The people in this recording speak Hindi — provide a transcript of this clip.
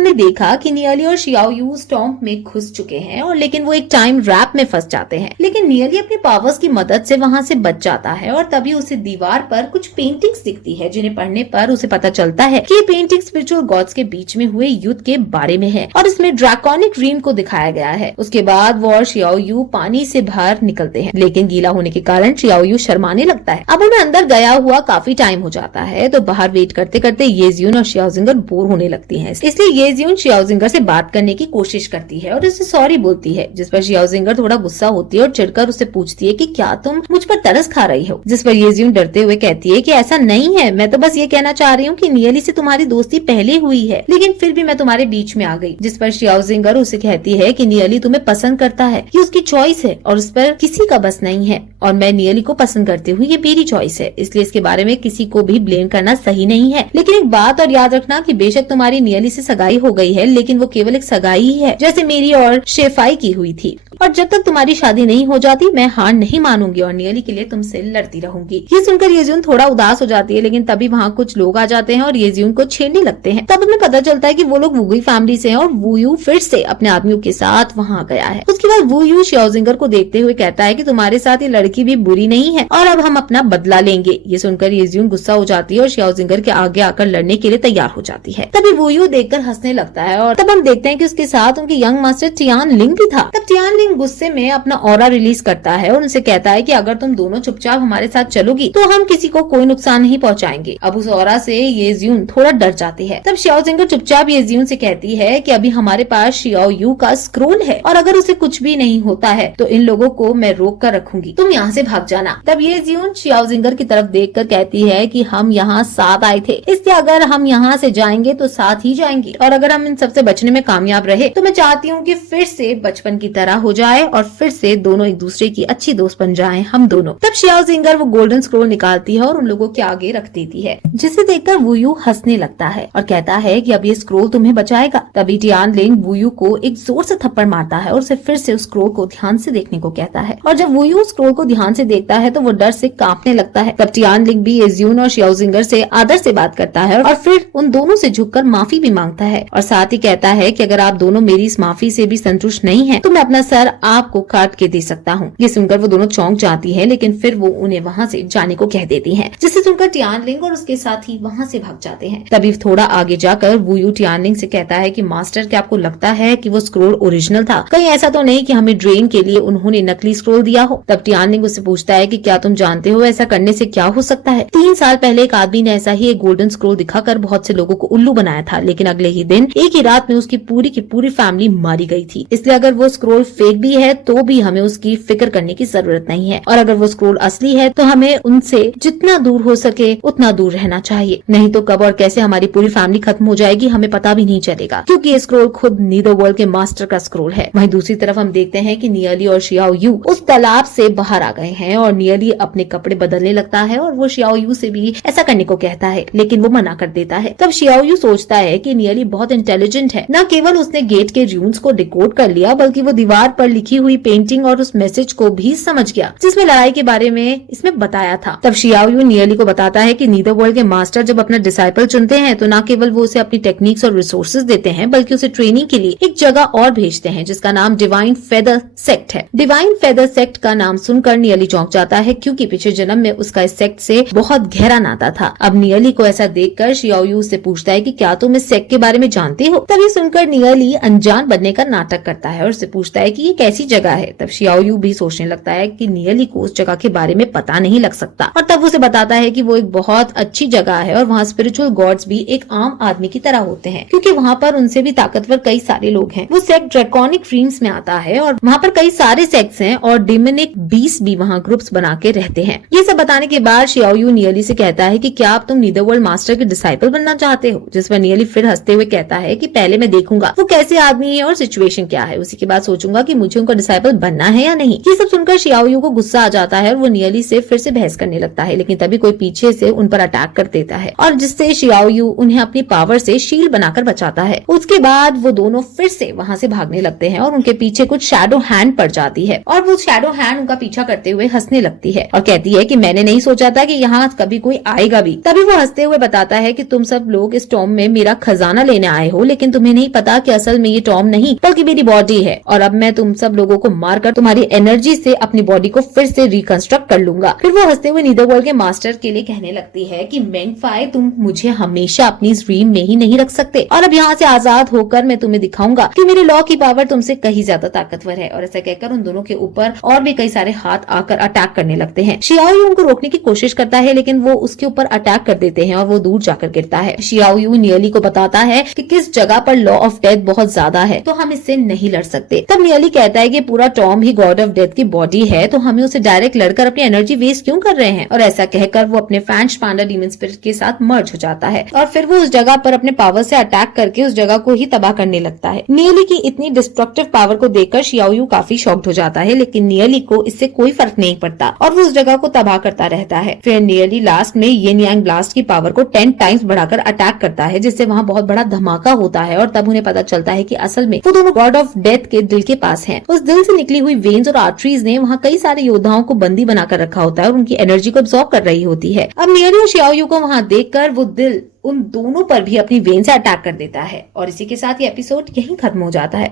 हमने देखा कि नियली और शियाओ यू स्टॉर्म में घुस चुके हैं और लेकिन वो एक टाइम रैप में फंस जाते हैं। लेकिन नियली अपनी पावर्स की मदद से वहां से बच जाता है और तभी उसे दीवार पर कुछ पेंटिंग्स दिखती है, जिन्हें पढ़ने पर उसे पता चलता है कि ये पेंटिंग स्पिरिचुअल गॉड्स के बीच में हुए युद्ध के बारे में है और इसमें ड्रैकोनिक ड्रीम को दिखाया गया है। उसके बाद वो और शियाओ यू पानी से बाहर निकलते हैं, लेकिन गीला होने के कारण शियाओ यू शर्माने लगता है। अब उन्हें अंदर गया हुआ काफी टाइम हो जाता है, तो बाहर वेट करते करते ये जियून और शियाओ जिंगर बोर होने लगती हैं। इसलिए ये जियून शियाओ जिंगर से बात करने की कोशिश करती है और उसे सॉरी बोलती है, जिस पर शियाओ जिंगर थोड़ा गुस्सा होती है और चिढ़कर उससे पूछती है कि क्या तुम मुझ पर तरस खा रही हो। जिस पर ये जियून डरते हुए कहती है कि ऐसा नहीं है, मैं तो बस ये कहना चाह रही हूँ कि नियली से तुम्हारी दोस्ती पहले हुई है, लेकिन फिर भी मैं तुम्हारे बीच में आ गई। जिस पर शियाओ जिंगर उसे कहती है कि नियली तुम्हें पसंद करता है, ये उसकी चॉइस है और उस पर किसी का बस नहीं है, और मैं नियली को पसंद करती हूँ, ये मेरी चॉइस है, इसलिए इसके बारे में किसी को भी ब्लेम करना सही नहीं है। लेकिन एक बात और याद रखना कि बेशक तुम्हारी नियली से सगाई हो गई है, लेकिन वो केवल एक सगाई ही है, जैसे मेरी और शेफाई की हुई थी, और जब तक तुम्हारी शादी नहीं हो जाती मैं हार नहीं मानूंगी और नियली के लिए तुमसे लड़ती रहूंगी। ये सुनकर येजियुन थोड़ा उदास हो जाती है, लेकिन तभी वहाँ कुछ लोग आ जाते हैं और येजियुन को छेड़ने लगते हैं। तब हमें पता चलता है कि वो लोग वुगुई फैमिली से हैं और वुयू फिर से अपने आदमियों के साथ वहाँ गया है। उसके बाद वुयू शियाओ जिंगर को देखते हुए कहता है कि तुम्हारे साथ ये लड़की भी बुरी नहीं है और अब हम अपना बदला लेंगे। ये सुनकर येजियुन गुस्सा हो जाती है और शियाओ जिंगर के आगे आकर लड़ने के लिए तैयार हो जाती है। तभी वुयू देखकर हंसने लगता है और तब हम देखते हैं कि उसके साथ उनके यंग मास्टर टियान लिंग भी था। तब टियान लिंग गुस्से में अपना ऑरा रिलीज करता है और उनसे कहता है कि अगर तुम दोनों चुपचाप हमारे साथ चलोगी तो हम किसी को कोई नुकसान नहीं पहुंचाएंगे। अब उस ऑरा से येजियुन थोड़ा डर जाती है। तब शियाओ जिंगर चुपचाप येजियुन से कहती है कि अभी हमारे पास शियाओ यू का स्क्रोल है और अगर उसे कुछ भी नहीं होता है तो इन लोगों को मैं रोक कर रखूंगी, तुम यहाँ से भाग जाना। तब येजियुन शियाओ जिंगर की तरफ देखकर कहती है कि हम यहाँ साथ आए थे, इसलिए अगर हम यहाँ से जाएंगे तो साथ ही जाएंगे, और अगर हम इन सबसे बचने में कामयाब रहे तो मैं चाहती हूँ कि फिर से बचपन की तरह हो जाए और फिर से दोनों एक दूसरे की अच्छी दोस्त बन जाएं हम दोनों। तब शियाओ जिंगर वो गोल्डन स्क्रोल निकालती है और उन लोगों के आगे रख देती है, जिसे देखकर वुयू हंसने लगता है और कहता है कि अब ये स्क्रोल तुम्हें बचाएगा। तभी टियान लिंग वुयू को एक जोर से थप्पड़ मारता है और उसे फिर से उस स्क्रोल को ध्यान से देखने को कहता है, और जब वुयू स्क्रोल को ध्यान से देखता है तो वो डर से कांपने लगता है। तब टियान लिंग भी येजियुन और शियाओ जिंगर से आदर से बात करता है और फिर उन दोनों से झुककर माफी भी मांगता है और साथ ही कहता है कि अगर आप दोनों मेरी इस माफी से भी संतुष्ट नहीं हैं तो मैं अपना सर आपको काट के दे सकता हूँ। ये सुनकर वो दोनों चौंक जाती है, लेकिन फिर वो उन्हें वहाँ से जाने को कह देती हैं, जिसे सुनकर टियान लिंग और उसके साथी वहाँ से भाग जाते हैं। तभी थोड़ा आगे जाकर वुयू टियान लिंग से कहता है कि मास्टर, क्या आपको लगता है कि वो स्क्रोल ओरिजिनल था? कहीं ऐसा तो नहीं कि हमें ड्रेन के लिए उन्होंने नकली स्क्रोल दिया हो? तब टियान लिंग उससे पूछता है कि क्या तुम जानते हो ऐसा करने से क्या हो सकता है? 3 साल पहले एक आदमी ने ऐसा ही एक गोल्डन स्क्रोल दिखाकर बहुत से लोगों को उल्लू बनाया था, लेकिन अगले ही दिन एक ही रात में उसकी पूरी की पूरी फैमिली मारी गई थी। इसलिए अगर वो स्क्रोल फेक भी है तो भी हमें उसकी फिक्र करने की जरूरत नहीं है, और अगर वो स्क्रोल असली है तो हमें उनसे जितना दूर हो सके उतना दूर रहना चाहिए, नहीं तो कब और कैसे हमारी पूरी फैमिली खत्म हो जाएगी हमें पता भी नहीं चलेगा, क्योंकि ये स्क्रोल खुद नीदरवर्ल्ड के मास्टर का स्क्रोल है। वहीं दूसरी तरफ हम देखते हैं कि नियली और शियाओ यू उस तालाब से बाहर आ गए हैं और नियली अपने कपड़े बदलने लगता है और वो शियाओ यू से भी ऐसा करने को कहता है, लेकिन वो मना कर देता है। तब शियाओ यू सोचता है कि नियली बहुत इंटेलिजेंट है, न केवल उसने गेट के रून्स को डिकोड कर लिया बल्कि वो दीवार पर लिखी हुई पेंटिंग और उस मैसेज को भी समझ गया जिसमें लड़ाई के बारे में इसमें बताया था। तब शियाओ यू नियली को बताता है कि नीदरवर्ल्ड के मास्टर जब अपना डिसाइपल चुनते हैं तो न केवल वो उसे अपनी टेक्निक्स और रिसोर्सेज देते हैं बल्कि उसे ट्रेनिंग के लिए एक जगह और भेजते हैं जिसका नाम डिवाइन फेदर सेक्ट है। डिवाइन फेदर सेक्ट का नाम सुनकर नियली चौंक जाता है, क्योंकि पिछले जन्म में उसका इस सेक्ट से बहुत गहरा नाता था। अब नियली को ऐसा देखकर शियाओ यू से पूछता है कि क्या तुम इस सेक्ट के बारे में जानते हो? तभी सुनकर नियली अनजान बनने का नाटक करता है और उससे पूछता है कि ये कैसी जगह है। तब शियाओ यू भी सोचने लगता है कि नियली को उस जगह के बारे में पता नहीं लग सकता, और तब उसे बताता है कि वो एक बहुत अच्छी जगह है और वहाँ स्पिरिचुअल गॉड्स भी एक आम आदमी की तरह होते हैं, क्योंकि वहाँ पर उनसे भी ताकतवर कई सारे लोग हैं। वो सेक्ट ड्रैकोनिक ड्रीम्स में आता है और वहाँ पर कई सारे सेक्ट्स हैं और डेमोनिक बीस्ट भी वहाँ ग्रुप्स बना के रहते हैं। ये सब बताने के बाद शियाओ यू नियली से कहता है कि क्या आप तुम नीदरवर्ल्ड मास्टर के डिसाइपल बनना चाहते हो? जिस पर नियली फिर हंसते हुए कहता है कि पहले मैं देखूंगा वो कैसे आदमी है और सिचुएशन क्या है, उसी के बाद सोचूंगा कि मुझे उनका डिसाइपल बनना है या नहीं। ये सब सुनकर शियाओ यू को गुस्सा आ जाता है और वो नियली से फिर से बहस करने लगता है, लेकिन तभी कोई पीछे से उन पर अटैक कर देता है और जिससे शियाओ यू उन्हें अपनी पावर से शील्ड बनाकर बचाता है। उसके बाद वो दोनों फिर से वहाँ से भागने लगते हैं और उनके पीछे कुछ शैडो हैंड पड़ जाती है और वो शैडो हैंड उनका पीछा करते हुए हंसने लगती है और कहती है कि मैंने नहीं सोचा था कि यहाँ कभी कोई आएगा भी। तभी वो हंसते हुए बताता है कि तुम सब लोग इस टॉम में मेरा खजाना लेने आए हो, लेकिन तुम्हें नहीं पता कि असल में ये टॉम नहीं बल्कि मेरी बॉडी है, और अब मैं तुम सब लोगों को मारकर तुम्हारी एनर्जी से अपनी बॉडी को फिर से रिकंस्ट्रक्ट कर लूंगा। फिर वो हंसते हुए नीदरवर्ल्ड के मास्टर के लिए कहने लगती है कि मेंगफाई, तुम मुझे हमेशा अपनी ड्रीम में ही नहीं रख सकते, और अब यहाँ से आजाद होकर मैं तुम्हें दिखाऊंगा कि मेरे लॉ की पावर तुमसे कहीं ज्यादा ताकतवर है। और ऐसा कहकर उन दोनों के ऊपर और भी कई सारे हाथ आकर अटैक करने लगते हैं। शियाओ यू उनको रोकने की कोशिश करता है, लेकिन वो उसके ऊपर अटैक कर देते हैं और वो दूर जाकर गिरता है। शियाओ यू नियली को बताता है कि किस जगह पर लॉ ऑफ डेथ बहुत ज्यादा है, तो हम इससे नहीं लड़ सकते। तब नियली कहता है कि पूरा Tom he God of death की बॉडी है, तो हमें उसे डायरेक्ट लड़कर अपनी एनर्जी वेस्ट क्यों कर रहे हैं। और ऐसा कहकर वो अपने फैंश पांडा डीमन स्पिरिट के साथ मर्ज हो जाता है और फिर वो उस जगह पर अपने पावर से अटैक करके उस जगह को ही तबाह करने लगता है। नियली की इतनी डिस्ट्रक्टिव पावर को देखकर शियाओ यू काफी शॉक्ड हो जाता है, लेकिन नियली को इससे कोई फर्क नहीं पड़ता और वो उस जगह को तबाह करता रहता है। फिर नियली लास्ट में यिन यांग ब्लास्ट की पावर को 10 टाइम्स बढ़ाकर अटैक करता है, जिससे वहाँ बहुत बड़ा धमाका होता है और तब उन्हें पता चलता है कि असल में वो दोनों गॉड ऑफ डेथ के दिल के पास हैं। उस दिल से निकली हुई वेन्स और आर्टरीज ने वहाँ कई सारे योद्धाओं को बंदी बनाकर रखा होता है और उनकी एनर्जी को एब्सॉर्ब कर रही होती है। अब नियली और शियाओ यू को वहाँ देखकर वो दिल उन दोनों पर भी अपनी वेन से अटैक कर देता है और इसी के साथ ये एपिसोड यहीं खत्म हो जाता है।